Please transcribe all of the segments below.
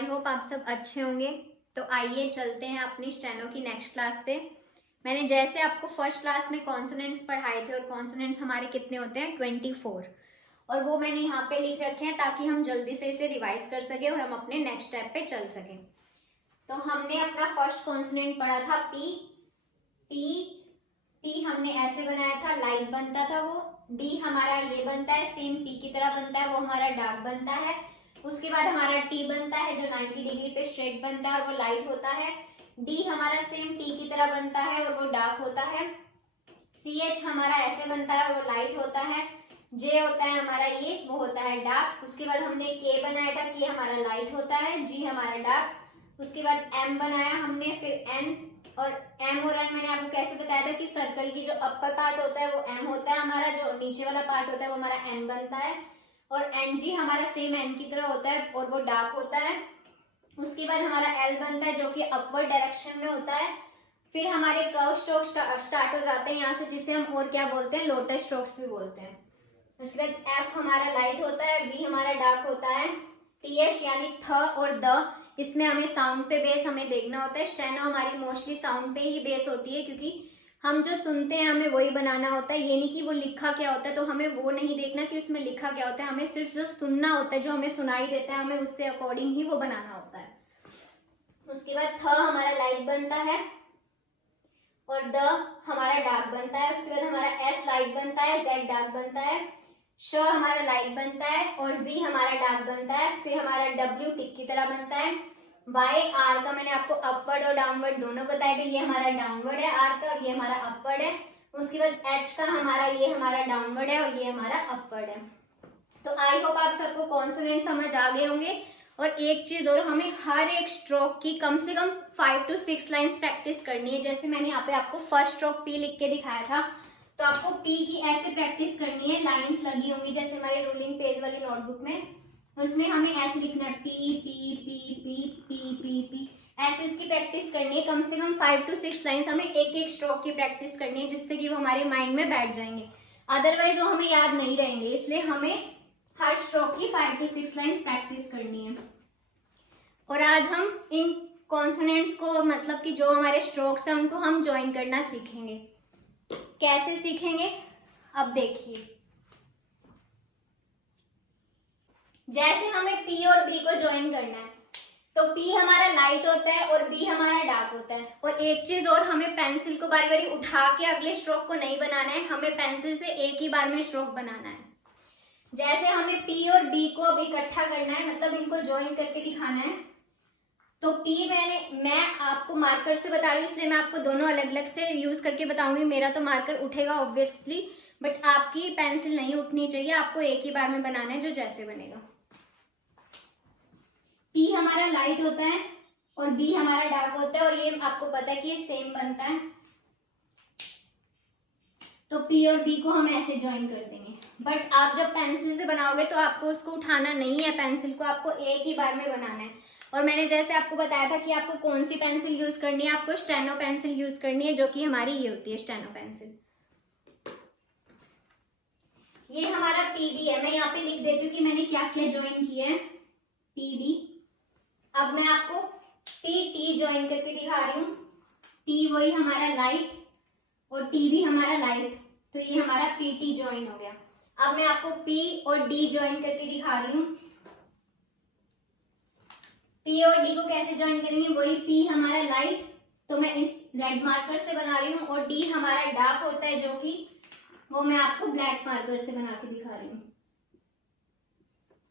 I hope आप सब अच्छे होंगे। तो आइए चलते हैं अपनी स्टेनो की नेक्स्ट क्लास पे। मैंने जैसे आपको फर्स्ट क्लास में कॉन्सोनेंट्स पढ़ाए थे और कॉन्सोनेंट्स हमारे कितने होते हैं 24, और वो मैंने यहाँ पे लिख रखे हैं ताकि हम जल्दी से इसे रिवाइज कर सके और हम अपने नेक्स्ट स्टेप पे चल सकें। तो हमने अपना फर्स्ट कॉन्सोनेंट पढ़ा था पी। पी हमने ऐसे बनाया था, लाइट बनता था वो। डी हमारा ये बनता है, सेम पी की तरह बनता है, वो हमारा डार्क बनता है। उसके बाद हमारा टी बनता है जो 90 डिग्री पे स्ट्रेट बनता है और वो लाइट होता है। डी हमारा सेम टी की तरह बनता है और वो डार्क होता है। सी एच हमारा ऐसे बनता है और वो लाइट होता है। जे होता है हमारा ये, वो होता है डार्क। उसके बाद हमने के बनाया था, के हमारा लाइट होता है, जी हमारा डार्क। उसके बाद एम बनाया हमने, फिर एन। और एम और एन मैंने आपको कैसे बताया था कि सर्कल की जो अपर पार्ट होता है वो एम होता है हमारा, जो नीचे वाला पार्ट होता है वो हमारा एन बनता है। और एन जी हमारा सेम एन की तरह होता है और वो डार्क होता है। उसके बाद हमारा एल बनता है जो कि अपवर्ड डायरेक्शन में होता है। फिर हमारे कर्व स्ट्रोक स्टार्ट हो जाते हैं यहाँ से, जिसे हम और क्या बोलते हैं, लोटस स्ट्रोक्स भी बोलते हैं। उसके बाद एफ हमारा लाइट होता है, वी हमारा डार्क होता है। टी एच यानी थ और द, इसमें हमें साउंड पे बेस हमें देखना होता है। स्टेनो हमारी मोस्टली साउंड पे ही बेस होती है, क्योंकि हम जो सुनते हैं हमें वही बनाना होता है। ये नहीं कि वो लिखा क्या होता है, तो हमें वो नहीं देखना कि उसमें लिखा क्या होता है, हमें सिर्फ जो सुनना होता है, जो हमें सुनाई देता है, हमें उससे अकॉर्डिंग ही वो बनाना होता है। उसके बाद थ हमारा लाइट बनता है और द हमारा डार्क बनता है। उसके बाद हमारा एस लाइट बनता है, जेड डार्क बनता है। श हमारा लाइट बनता है और जी हमारा डार्क बनता है। फिर हमारा डब्ल्यू टिक की तरह बनता है। वाई आर का मैंने आपको अपवर्ड और डाउनवर्ड दोनों बताए थे, ये हमारा डाउनवर्ड है आर का और ये हमारा अपवर्ड है। उसके बाद एच का हमारा ये हमारा डाउनवर्ड है और ये हमारा अपवर्ड है। तो आई होप आप सबको कॉन्सोनेंट समझ आ गए होंगे। और एक चीज और, हमें हर एक स्ट्रोक की कम से कम 5 to 6 लाइंस प्रैक्टिस करनी है। जैसे मैंने यहाँ पे आपको फर्स्ट स्ट्रोक पी लिख के दिखाया था, तो आपको पी की ऐसे प्रैक्टिस करनी है, लाइंस लगी होंगी जैसे हमारे रूलिंग पेज वाली नोटबुक में, उसमें हमें ऐसे लिखना है P P P P P P P, ऐसे इसकी प्रैक्टिस करनी है। कम से कम 5 to 6 लाइंस हमें एक एक स्ट्रोक की प्रैक्टिस करनी है, जिससे कि वो हमारे माइंड में बैठ जाएंगे, अदरवाइज वो हमें याद नहीं रहेंगे। इसलिए हमें हर स्ट्रोक की 5 to 6 लाइंस प्रैक्टिस करनी है। और आज हम इन कॉन्सोनेंट्स को, मतलब कि जो हमारे स्ट्रोक्स हैं उनको हम ज्वाइन करना सीखेंगे। कैसे सीखेंगे अब देखिए। जैसे हमें पी और बी को ज्वाइन करना है, तो पी हमारा लाइट होता है और बी हमारा डार्क होता है। और एक चीज और, हमें पेंसिल को बारी बारी उठा के अगले स्ट्रोक को नहीं बनाना है, हमें पेंसिल से एक ही बार में स्ट्रोक बनाना है। जैसे हमें पी और बी को अब इकट्ठा करना है, मतलब इनको ज्वाइन करके दिखाना है। तो पी मैं आपको मार्कर से बता रही हूँ, इसलिए मैं आपको दोनों अलग अलग से यूज करके बताऊंगी। मेरा तो मार्कर उठेगा ऑब्वियसली, बट आपकी पेंसिल नहीं उठनी चाहिए, आपको एक ही बार में बनाना है जो जैसे बनेगा। पी हमारा लाइट होता है और बी हमारा डार्क होता है, और ये आपको पता है कि ये सेम बनता है। तो पी और बी को हम ऐसे ज्वाइन कर देंगे। बट आप जब पेंसिल से बनाओगे तो आपको उसको उठाना नहीं है, पेंसिल को आपको एक ही बार में बनाना है। और मैंने जैसे आपको बताया था कि आपको कौन सी पेंसिल यूज करनी है, आपको स्टेनो पेंसिल यूज करनी है, जो कि हमारी ये होती है स्टेनो पेंसिल। ये हमारा पीडी है, मैं यहाँ पे लिख देती हूँ कि मैंने क्या क्या ज्वाइन किया है। पीडी, अब मैं आपको टी टी ज्वाइन करके दिखा रही हूँ। टी वही हमारा लाइट और टी भी हमारा लाइट, तो ये हमारा पी टी ज्वाइन हो गया। अब मैं आपको पी और डी ज्वाइन करके दिखा रही हूँ। पी और डी को कैसे ज्वाइन करेंगे, वही पी हमारा लाइट, तो मैं इस रेड मार्कर से बना रही हूँ, और डी हमारा डार्क होता है, जो कि वो मैं आपको ब्लैक मार्कर से बना के दिखा रही हूँ।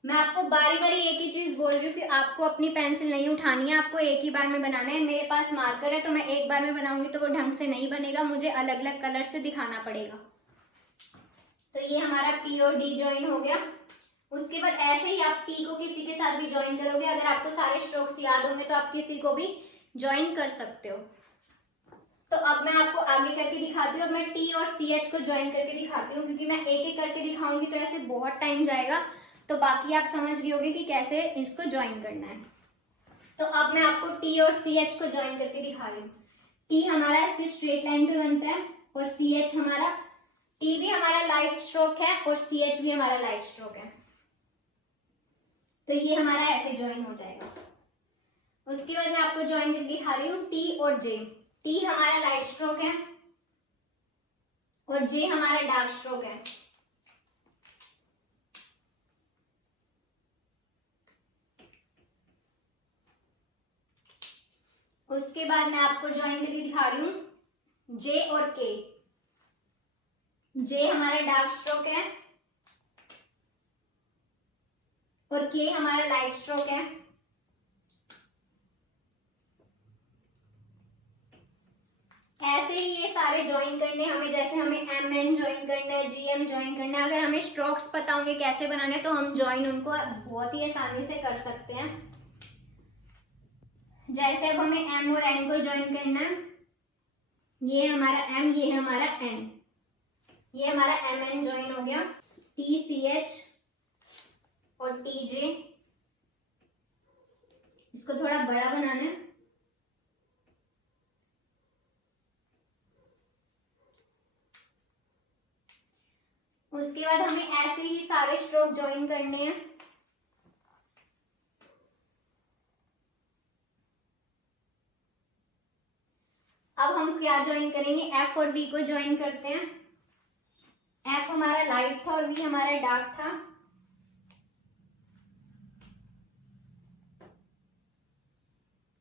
मैं आपको बारी बारी एक ही चीज बोल रही हूँ कि आपको अपनी पेंसिल नहीं उठानी है, आपको एक ही बार में बनाना है। मेरे पास मार्कर है तो मैं एक बार में बनाऊंगी तो वो ढंग से नहीं बनेगा, मुझे अलग अलग कलर से दिखाना पड़ेगा। तो ये हमारा पी और डी ज्वाइन हो गया। उसके बाद ऐसे ही आप टी को किसी के साथ भी ज्वाइन करोगे। अगर आपको सारे स्ट्रोक्स याद होंगे तो आप किसी को भी ज्वाइन कर सकते हो। तो अब मैं आपको आगे करके दिखाती हूँ। अब मैं टी और सी एच को ज्वाइन करके दिखाती हूँ, क्योंकि मैं एक एक करके दिखाऊंगी तो ऐसे बहुत टाइम जाएगा, तो बाकी आप समझ गए होंगे कि कैसे इसको ज्वाइन करना है। तो अब मैं आपको टी और सी एच को ज्वाइन करके दिखा रही हूँ। टी हमारा ऐसे स्ट्रेट लाइन पे बनता है और सी एच हमारा, टी भी हमारा लाइट स्ट्रोक है और सी एच भी हमारा लाइट स्ट्रोक है। तो ये हमारा ऐसे ज्वाइन हो जाएगा। उसके बाद मैं आपको ज्वाइन करके दिखा रही हूँ टी और जे। टी हमारा लाइट स्ट्रोक है और जे हमारा डार्क स्ट्रोक है। उसके बाद मैं आपको ज्वाइन करके दिखा रही हूँ जे और के। जे हमारा डार्क स्ट्रोक है और के हमारा लाइट स्ट्रोक है। ऐसे ही ये सारे ज्वाइन करने हमें, जैसे हमें एम एन ज्वाइन करना है, जी एम ज्वाइन करना है। अगर हमें स्ट्रोक्स पता होंगे कैसे बनाने तो हम ज्वाइन उनको बहुत ही आसानी से कर सकते हैं। जैसे अब हमें एम और एन को ज्वाइन करना है, ये हमारा एम, ये हमारा एन, ये हमारा एम एन ज्वाइन हो गया। टी सी एच और टी जे, इसको थोड़ा बड़ा बनाना है। उसके बाद हमें ऐसे ही सारे स्ट्रोक ज्वाइन करने हैं। अब हम क्या ज्वाइन करेंगे, एफ और वी को ज्वाइन करते हैं। एफ हमारा लाइट था और वी हमारा डार्क था।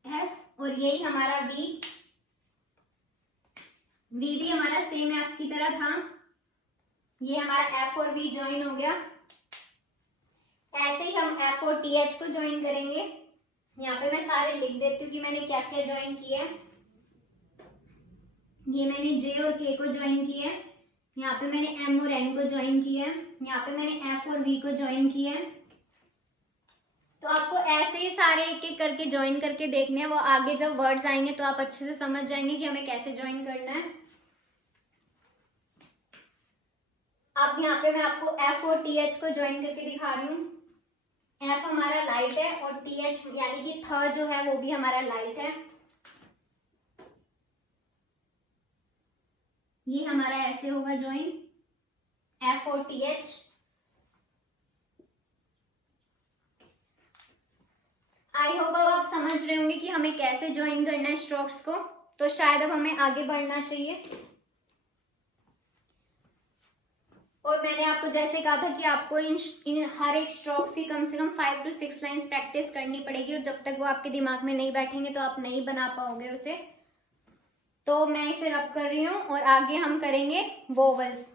एफ और यही हमारा वी, वी भी हमारा सेम एफ की तरह था। ये हमारा एफ और वी ज्वाइन हो गया। ऐसे ही हम एफ और टी एच को ज्वाइन करेंगे। यहाँ पे मैं सारे लिख देती हूँ कि मैंने क्या क्या ज्वाइन किया है। ये मैंने जे और के को ज्वाइन किया है। यहाँ पे मैंने एम और एन को ज्वाइन किया है। यहाँ पे मैंने एफ और वी को ज्वाइन किया है। तो आपको ऐसे ही सारे एक एक करके ज्वाइन करके देखने हैं। वो आगे जब वर्ड्स आएंगे तो आप अच्छे से समझ जाएंगे कि हमें कैसे ज्वाइन करना है। अब यहाँ पे मैं आपको एफ और टी एच को ज्वाइन करके दिखा रही हूँ। एफ हमारा लाइट है और टी एच यानी कि थ जो है वो भी हमारा लाइट है। ये हमारा ऐसे होगा ज्वाइन, एफ और टी एच। आई होप अब आप समझ रहे होंगे कि हमें कैसे ज्वाइन करना है स्ट्रोक्स को। तो शायद अब हमें आगे बढ़ना चाहिए। और मैंने आपको जैसे कहा था कि आपको इन हर एक स्ट्रोक्स की कम से कम 5 to 6 लाइंस प्रैक्टिस करनी पड़ेगी और जब तक वो आपके दिमाग में नहीं बैठेंगे तो आप नहीं बना पाओगे उसे। तो मैं इसे रब कर रही हूँ और आगे हम करेंगे वोवल्स।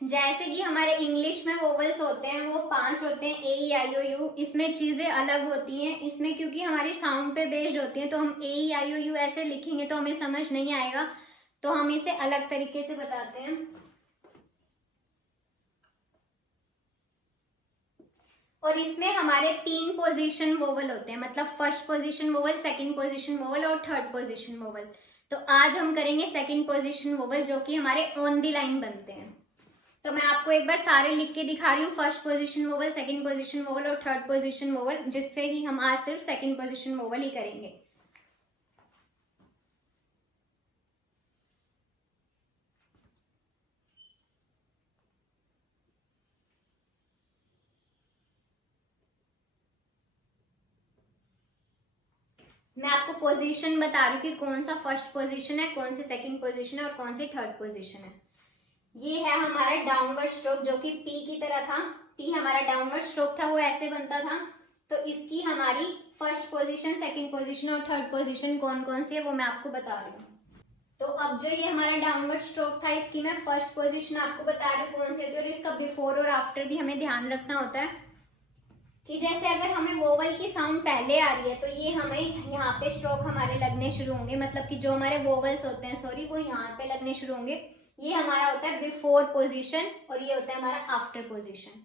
जैसे कि हमारे इंग्लिश में वोवल्स होते हैं वो 5 होते हैं, ए ई आई ओ यू। इसमें चीजें अलग होती हैं। इसमें क्योंकि हमारी साउंड पे बेस्ड होती हैं तो हम ए ई आई ओ यू ऐसे लिखेंगे तो हमें समझ नहीं आएगा, तो हम इसे अलग तरीके से बताते हैं। और इसमें हमारे 3 पोजीशन वोवल होते हैं, मतलब first position vowel, second position vowel और थर्ड पोजीशन वोवल। तो आज हम करेंगे सेकंड पोजीशन वोवल जो कि हमारे ऑन दी लाइन बनते हैं। तो मैं आपको एक बार सारे लिख के दिखा रही हूँ, first position vowel, second position vowel और थर्ड पोजीशन वोवल, जिससे ही हम आज सिर्फ सेकंड पोजीशन वोवल ही करेंगे। मैं आपको पोजीशन बता रही हूँ कि कौन सा फर्स्ट पोजीशन है, कौन सी सेकंड पोजीशन है और कौन सी थर्ड पोजीशन है। ये है हमारा डाउनवर्ड स्ट्रोक जो कि पी की तरह था। पी हमारा डाउनवर्ड स्ट्रोक था, वो ऐसे बनता था। तो इसकी हमारी फर्स्ट पोजीशन, सेकंड पोजीशन और थर्ड पोजीशन कौन कौन सी है वो मैं आपको बता रही हूँ। तो अब जो ये हमारा डाउनवर्ड स्ट्रोक था इसकी मैं फर्स्ट पोजीशन आपको बता रही हूँ कौन सी होती है। और इसका बिफोर और आफ्टर भी हमें ध्यान रखना होता है कि जैसे अगर हमें वोवल की साउंड पहले आ रही है तो ये हमें यहाँ पे स्ट्रोक हमारे लगने शुरू होंगे, मतलब कि जो हमारे वोवल्स होते हैं सॉरी वो यहाँ पे लगने शुरू होंगे। ये हमारा होता है बिफोर पोजीशन और ये होता है हमारा आफ्टर पोजीशन।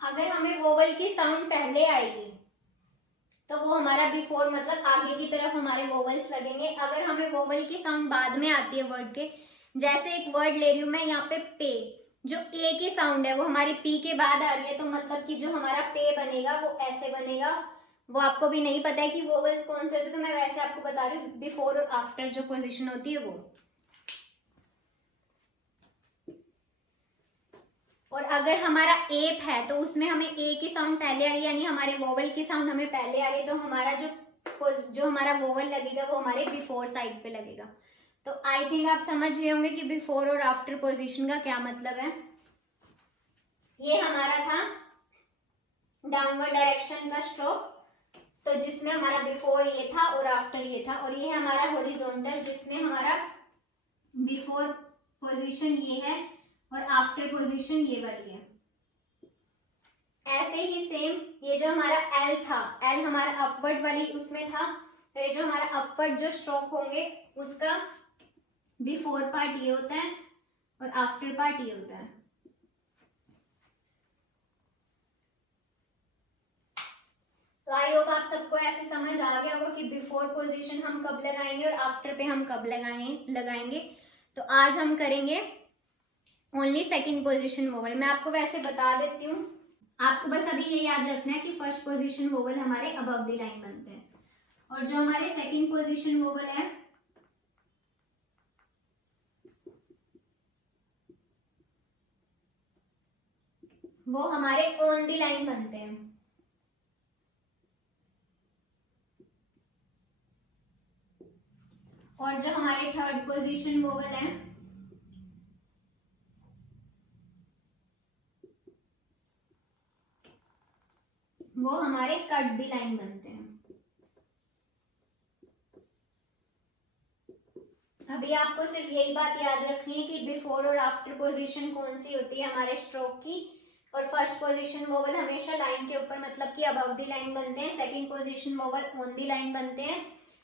अगर हमें वोवल की साउंड पहले आएगी तो वो हमारा बिफोर मतलब आगे की तरफ हमारे वोवल्स लगेंगे। अगर हमें वोवल की साउंड बाद में आती है वर्ड के, जैसे एक वर्ड ले रही हूँ मैं यहाँ पे पे, जो ए की साउंड है वो हमारी पी के बाद आ रही है, तो मतलब कि जो हमारा पे बनेगा वो ऐसे बनेगा। वो आपको भी नहीं पता है कि वोवल्स कौन से होते, तो मैं वैसे आपको बता रही हूँ, बिफोर और आफ्टर जो पोजीशन होती है वो। और अगर हमारा एप है तो उसमें हमें ए की साउंड पहले आ रही है, यानी हमारे वोवल की साउंड हमें पहले आ रही है, तो हमारा जो हमारा वोवल लगेगा वो हमारे बिफोर साइड पे लगेगा। तो आई थिंक आप समझ गए होंगे कि बिफोर और आफ्टर पोजीशन का क्या मतलब है। ये हमारा था डाउनवर्ड डायरेक्शन का स्ट्रोक, तो जिसमें हमारा बिफोर ये था और आफ्टर ये था, और ये है हमारा हॉरिजॉन्टल जिसमें हमारा बिफोर पोजीशन ये है और आफ्टर पोजीशन ये वाली है। ऐसे ही सेम ये जो हमारा एल था, एल हमारा अपवर्ड वाली उसमें था, तो ये जो हमारा अपवर्ड जो स्ट्रोक होंगे उसका बिफोर पार्ट ये होता है और आफ्टर पार्ट ये होता है। तो आई होप आप सबको ऐसे समझ आ गया होगा कि बिफोर पोजीशन हम कब लगाएंगे और आफ्टर पे हम कब लगाएंगे। तो आज हम करेंगे ओनली सेकंड पोजीशन वोवल। मैं आपको वैसे बता देती हूँ, आपको बस अभी ये याद रखना है कि फर्स्ट पोजीशन वोवल हमारे अबव द लाइन बनते हैं, और जो हमारे सेकंड पोजीशन वोवल है वो हमारे ऑन द लाइन बनते हैं। और जो हमारे थर्ड पोजीशन वोवल है वो हमारे कट द लाइन बनते हैं। अभी आपको सिर्फ यही बात याद रखनी है कि बिफोर और आफ्टर पोजीशन कौन सी होती है हमारे स्ट्रोक की। और फर्स्ट पोजीशन वोवल हमेशा लाइन के ऊपर मतलब कि अबव द लाइन बनते हैं, second position vowel on the line बनते हैं,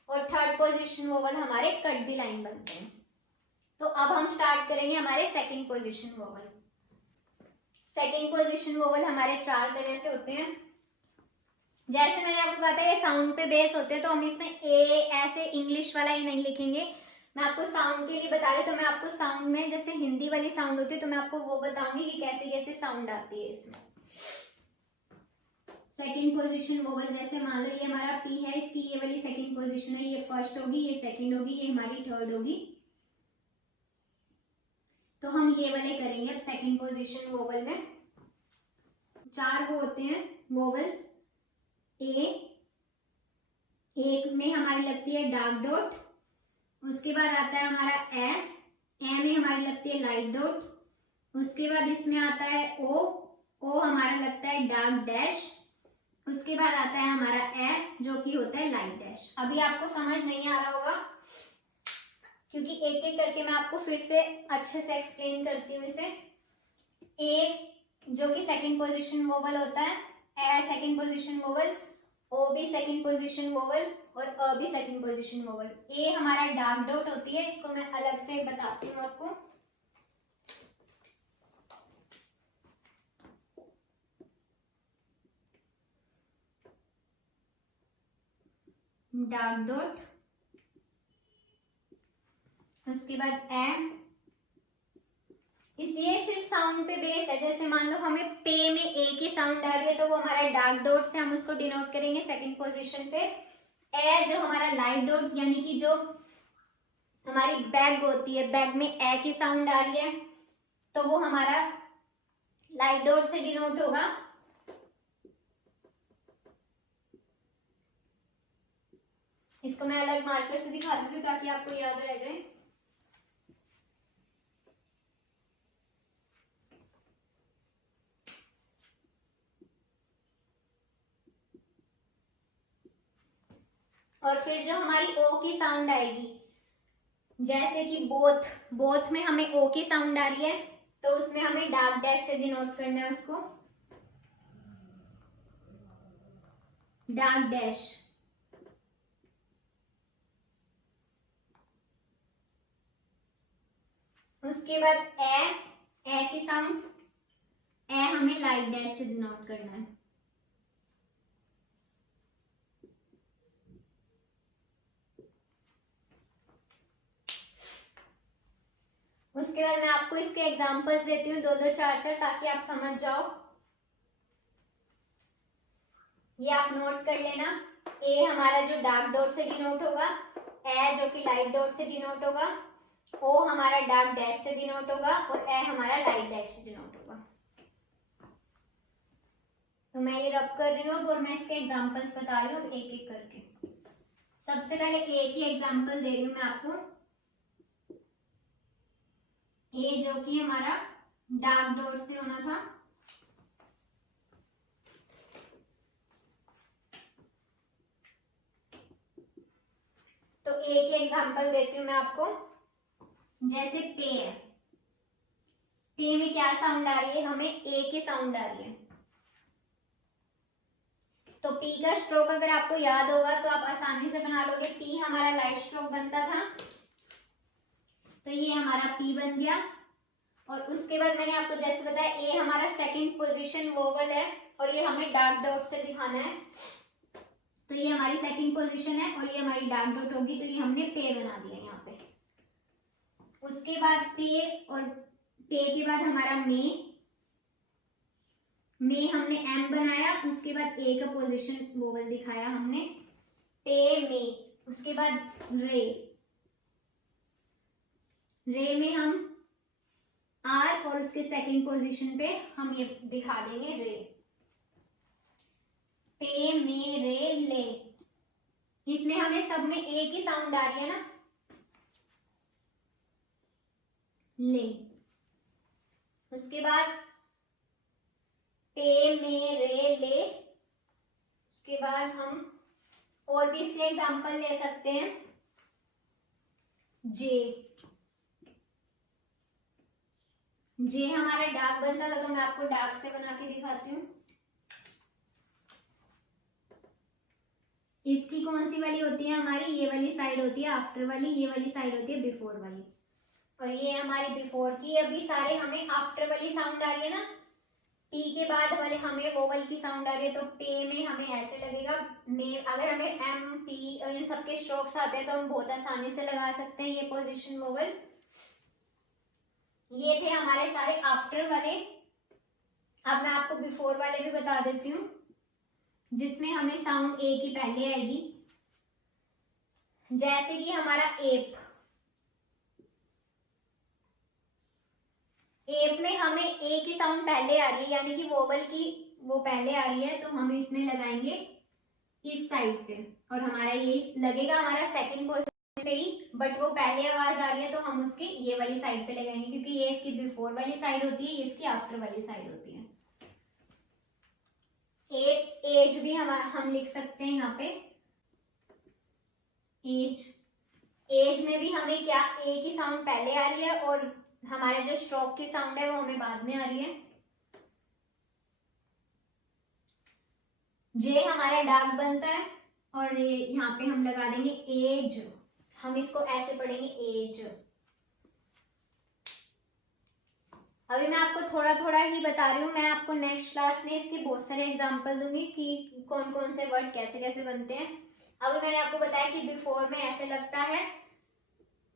और थर्ड पोजीशन वोवल हमारे कट द लाइन बनते हैं। तो अब हम स्टार्ट करेंगे हमारे second position vowel. Second position vowel हमारे 4 तरह से होते हैं। जैसे मैंने आपको कहा था ये साउंड पे बेस होते हैं, तो हम इसमें ए ऐसे इंग्लिश वाला ही नहीं लिखेंगे। मैं आपको साउंड के लिए बता रही, तो मैं आपको साउंड में जैसे हिंदी वाली साउंड होती है तो मैं आपको वो बताऊंगी कि कैसे कैसे साउंड आती है इसमें। सेकंड पोजीशन वोवल जैसे मान लो ये हमारा पी है, इसकी ये वाली सेकंड पोजीशन है, ये फर्स्ट होगी, ये सेकंड होगी, ये हमारी थर्ड होगी। तो हम ये वाले करेंगे अब सेकंड पोजीशन वोवल में। 4 वो होते हैं वोवल्स। ए, एक में हमारी लगती है डार्क डॉट, उसके बाद आता है हमारा ए में हमारी लगती है लाइट डॉट, उसके बाद इसमें आता है ओ हमारा लगता है डार्क डैश, उसके बाद आता है हमारा ए जो कि होता है लाइट डैश। अभी आपको समझ नहीं आ रहा होगा क्योंकि एक एक करके मैं आपको फिर से अच्छे से एक्सप्लेन करती हूँ इसे। ए जो कि सेकंड पोजीशन वोवल होता है, ए सेकंड पोजीशन वोवल, ओ भी सेकंड पोजीशन वोवल और अ भी सेकंड पोजीशन वोवल। ए हमारा डार्क डॉट होती है, इसको मैं अलग से बताती हूँ आपको। डार्क डॉट, उसके बाद ए, इसलिए सिर्फ साउंड पे बेस है। जैसे मान लो हमें पे में ए की साउंड आ रही है तो वो हमारा डार्क डॉट से हम उसको डिनोट करेंगे सेकंड पोजीशन पे। ए जो हमारा लाइट डॉट यानी कि जो हमारी बैग होती है, बैग में ए की साउंड आ रही है तो वो हमारा लाइट डॉट से डिनोट होगा। इसको मैं अलग मार्कर से दिखा देती हूँ ताकि आपको याद रह जाए। और फिर जो हमारी ओ की साउंड आएगी, जैसे कि बोथ में हमें ओ की साउंड आ रही है तो उसमें हमें डार्क डैश से डिनोट करना है उसको, डार्क डैश। उसके बाद ए की साउंड, ए हमें लाइट डैश से डिनोट करना है। उसके बाद मैं आपको इसके एग्जांपल्स देती हूँ, 2-2 4-4, ताकि आप समझ जाओ। ये आप नोट कर लेना। ए हमारा जो डार्क डॉट से डिनोट होगा, ए जो कि लाइट डॉट से डिनोट होगा, ओ हमारा डार्क डैश से डिनोट होगा, और ए हमारा लाइट डैश से डिनोट होगा। तो मैं ये रब कर रही हूँ और मैं इसके एग्जांपल्स बता रही हूँ एक एक करके। सबसे पहले ए की एग्जांपल दे रही हूँ मैं आपको। ए जो कि हमारा डार्क डॉट से होना था, तो ए की एग्जांपल देती हूँ मैं आपको। जैसे पे है, पे में क्या साउंड आ रही है, हमें ए की साउंड आ रही है। तो पी का स्ट्रोक अगर आपको याद होगा तो आप आसानी से बना लोगे। पी हमारा लाइट स्ट्रोक बनता था, तो ये हमारा पी बन गया। और उसके बाद मैंने आपको जैसे बताया, ए हमारा सेकंड पोजीशन वोवल है और ये हमें डार्क डॉट से दिखाना है, तो ये हमारी सेकंड पोजीशन है और ये हमारी डार्क डॉट होगी, तो ये हमने पे बना दिया यहाँ पे। उसके बाद पे, और पे के बाद हमारा में हमने एम बनाया। उसके बाद ए का पोजीशन वोवल दिखाया हमने, पे में। उसके बाद रे में हम आर, और उसके सेकंड पोजीशन पे हम ये दिखा देंगे रे। पे में रे ले, इसमें हमें सब में ए की साउंड आ रही है ना, ले। उसके बाद पे में रे ले। उसके बाद हम और भी इसके एग्जांपल ले सकते हैं। जे हमारा डार्क बनता था, तो मैं आपको डार्क से बना के दिखाती हूँ। इसकी कौन सी वाली होती है हमारी, ये वाली साइड होती है आफ्टर वाली, ये वाली साइड होती है बिफोर वाली, और ये हमारी बिफोर की। अभी सारे हमें आफ्टर वाली साउंड आ रही है ना, पी के बाद वाले हमें वोवल की साउंड आ रही है, तो पे में हमें ऐसे लगेगा। में अगर हमें एम पी और इन सबके स्ट्रोक्स आते हैं तो हम बहुत आसानी से लगा सकते हैं ये पोजीशन वोवल। ये थे हमारे सारे आफ्टर वाले। अब मैं आपको बिफोर वाले भी बता देती हूँ, जिसमें हमें साउंड ए की पहले आएगी। जैसे कि हमारा एप, एप में हमें ए की साउंड पहले आ रही है, यानी कि वोवल की वो पहले आ रही है, तो हम इसमें लगाएंगे इस साइड पे, और हमारा ये लगेगा हमारा सेकंड पोजीशन पे ही, बट वो पहले आवाज आ रही है तो हम उसकी ये वाली साइड पे लगाएंगे, क्योंकि ये इसकी बिफोर वाली साइड होती है, ये इसकी आफ्टर वाली साइड होती है। एज भी हम लिख सकते हैं यहाँ पे, एज में भी हमें क्या, ए की साउंड पहले आ रही है और हमारे जो स्ट्रोक की साउंड है वो हमें बाद में आ रही है। जे हमारा डार्क बनता है, और ये यहाँ पे हम लगा देंगे एज, हम इसको ऐसे पढ़ेंगे एज। अभी मैं आपको थोड़ा थोड़ा ही बता रही हूँ, मैं आपको नेक्स्ट क्लास में इसके बहुत सारे एग्जांपल दूंगी कि कौन कौन से वर्ड कैसे कैसे बनते हैं। अभी मैंने आपको बताया कि बिफोर में ऐसे लगता है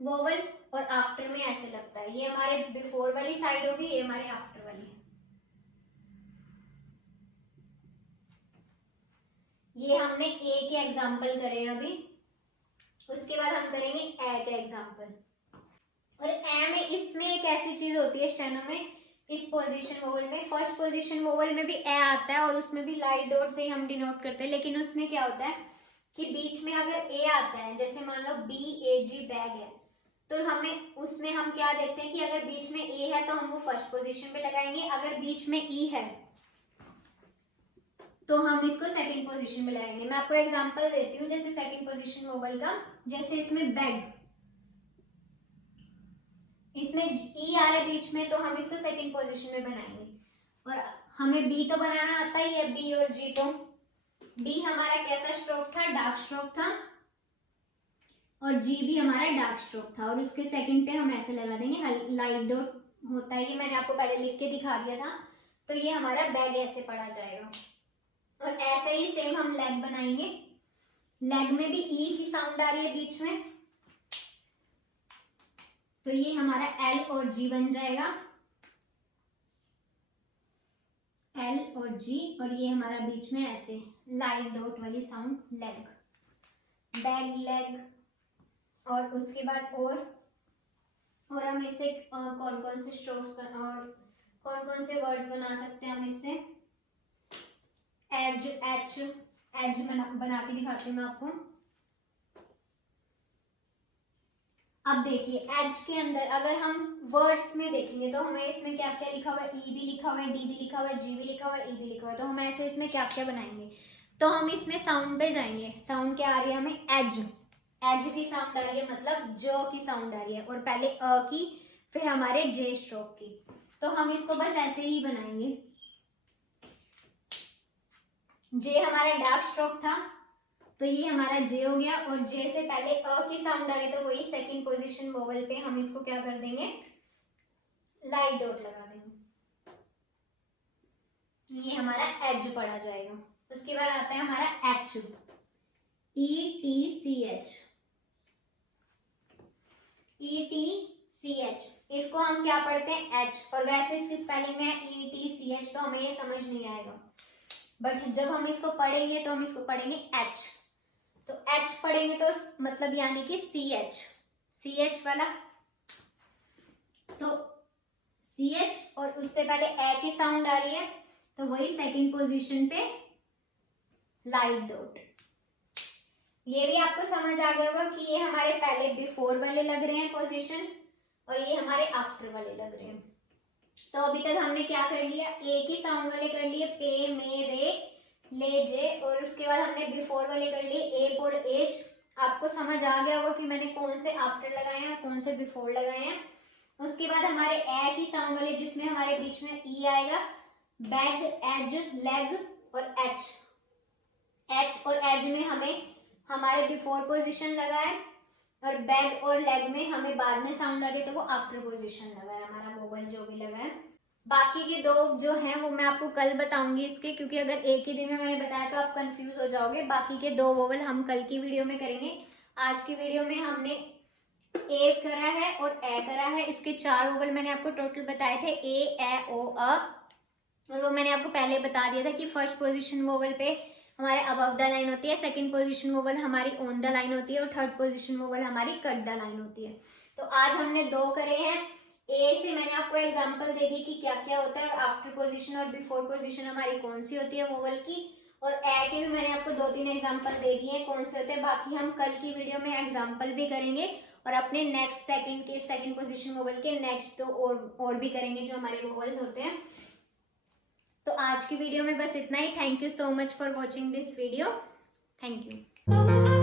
वोवल, और आफ्टर में ऐसे लगता है। ये हमारे बिफोर वाली साइड होगी, ये हमारे आफ्टर वाली है। ये हमने ए के एग्जाम्पल करे अभी। उसके बाद हम करेंगे ए के एग्जाम्पल। और ए में, इसमें एक ऐसी चीज होती है स्टेनो में, इस पोजीशन वोवल में, फर्स्ट पोजीशन वोवल में भी ए आता है और उसमें भी लाइट डॉट से ही हम डिनोट करते हैं, लेकिन उसमें क्या होता है कि बीच में अगर ए आता है, जैसे मान लो BAG बैग है, तो हमें उसमें हम क्या देखते हैं कि अगर बीच में ए है तो हम वो फर्स्ट पोजीशन पे लगाएंगे, अगर बीच में ई है तो हम इसको सेकंड पोजीशन में लगाएंगे। मैं आपको एग्जांपल देती हूँ, जैसे सेकंड पोजीशन वोवल का, जैसे इसमें बेड, इसमें ई आ रहा है बीच में, तो हम इसको सेकंड पोजीशन में बनाएंगे। और हमें बी तो बनाना आता ही है, बी और जी को। बी हमारा कैसा स्ट्रोक था, डार्क स्ट्रोक था, और जी भी हमारा डार्क स्ट्रोक था, और उसके सेकंड पे हम ऐसे लगा देंगे लाइट डॉट होता है, ये मैंने आपको पहले लिख के दिखा दिया था। तो ये हमारा बैग ऐसे पढ़ा जाएगा। और ऐसे ही सेम हम लेग बनाएंगे। लेग में भी ई की साउंड आ रही है बीच में, तो ये हमारा एल और जी बन जाएगा, एल और जी, और ये हमारा बीच में ऐसे लाइट डॉट वाली साउंड लेग, बैग लेग। और उसके बाद और हम इससे कौन कौन से स्ट्रोक्स और कौन कौन से वर्ड्स बना सकते हैं हम इससे, एज, एच, एज बना के दिखाती हूँ मैं आपको। अब देखिए एज के अंदर अगर हम वर्ड्स में देखेंगे तो हमें इसमें क्या क्या लिखा हुआ है, ई भी लिखा हुआ है, डी भी लिखा हुआ है, जी भी लिखा हुआ है, ई भी लिखा हुआ है। तो हम ऐसे इसमें क्या क्या बनाएंगे, तो हम इसमें साउंड पे जाएंगे। साउंड क्या आ रही है हमें, एज, एज की साउंड आ रही है, मतलब जो की साउंड आ रही है, और पहले अ की, फिर हमारे जे स्ट्रोक की। तो हम इसको बस ऐसे ही बनाएंगे। जे हमारा डार्क स्ट्रोक था, तो ये हमारा जे हो गया, और जे से पहले अ की साउंड आ रही है, तो वही सेकंड पोजीशन वोवल पे हम इसको क्या कर देंगे, लाइट डॉट लगा देंगे, ये हमारा एज पढ़ा जाएगा। उसके बाद आता है हमारा H, E T C H, E T C H, इसको हम क्या पढ़ते हैं एच, और वैसे इसकी स्पेलिंग में ई टी सी एच, तो हमें ये समझ नहीं आएगा, बट जब हम इसको पढ़ेंगे तो हम इसको पढ़ेंगे एच। तो एच पढ़ेंगे तो मतलब यानी कि सी एच, सी एच वाला, तो सी एच, और उससे पहले ए की साउंड आ रही है, तो वही सेकंड पोजीशन पे लाइट डॉट। ये भी आपको समझ आ गया होगा कि ये हमारे पहले बिफोर वाले लग रहे हैं पोजीशन, और ये हमारे आफ्टर वाले लग रहे हैं। तो अभी तक हमने क्या कर लिया, ए की साउंड वाले कर लिए, पे, मे, रे, ले, जे, और उसके बाद हमने बिफोर वाले कर लिए, एप और एज। आपको समझ आ गया होगा कि मैंने कौन से आफ्टर लगाए हैं, कौन से बिफोर लगाए हैं। उसके बाद हमारे ए की साउंड वाले, जिसमें हमारे बीच में ई आएगा, बैग, एज, लेग और एच, एच और एज में हमें हमारे बिफोर पोजीशन लगा है, और बैग और लेग में हमें बाद में साउंड लगे, तो वो आफ्टर पोजीशन लगा है हमारा वोवल जो भी लगा है। बाकी के दो जो हैं वो मैं आपको कल बताऊंगी इसके, क्योंकि अगर एक ही दिन में मैंने बताया तो आप कंफ्यूज हो जाओगे। बाकी के दो वोवल हम कल की वीडियो में करेंगे। आज की वीडियो में हमने ए करा है और ए करा है, इसके 4 वोवल मैंने आपको टोटल बताए थे, ए ओ अ, और वो मैंने आपको पहले बता दिया था कि फर्स्ट पोजीशन वोवल पे हमारे अबव द लाइन होती है, सेकंड पोजीशन वोवल हमारी ऑन द लाइन होती है, और थर्ड पोजीशन वोवल हमारी कट द लाइन होती है। तो आज हमने 2 करे हैं। ए से मैंने आपको एग्जांपल दे दी कि क्या क्या होता है, और आफ्टर पोजीशन और बिफोर पोजीशन हमारी कौन सी होती है वोवल की, और ए के भी मैंने आपको 2-3 एग्जांपल दे दिए हैं कौन से होते हैं। बाकी हम कल की वीडियो में एग्जांपल भी करेंगे, और अपने नेक्स्ट सेकंड पोजीशन वोवल के नेक्स्ट तो और भी करेंगे जो हमारे वोवल्स होते हैं। तो आज की वीडियो में बस इतना ही। Thank you so much for watching this video. Thank you.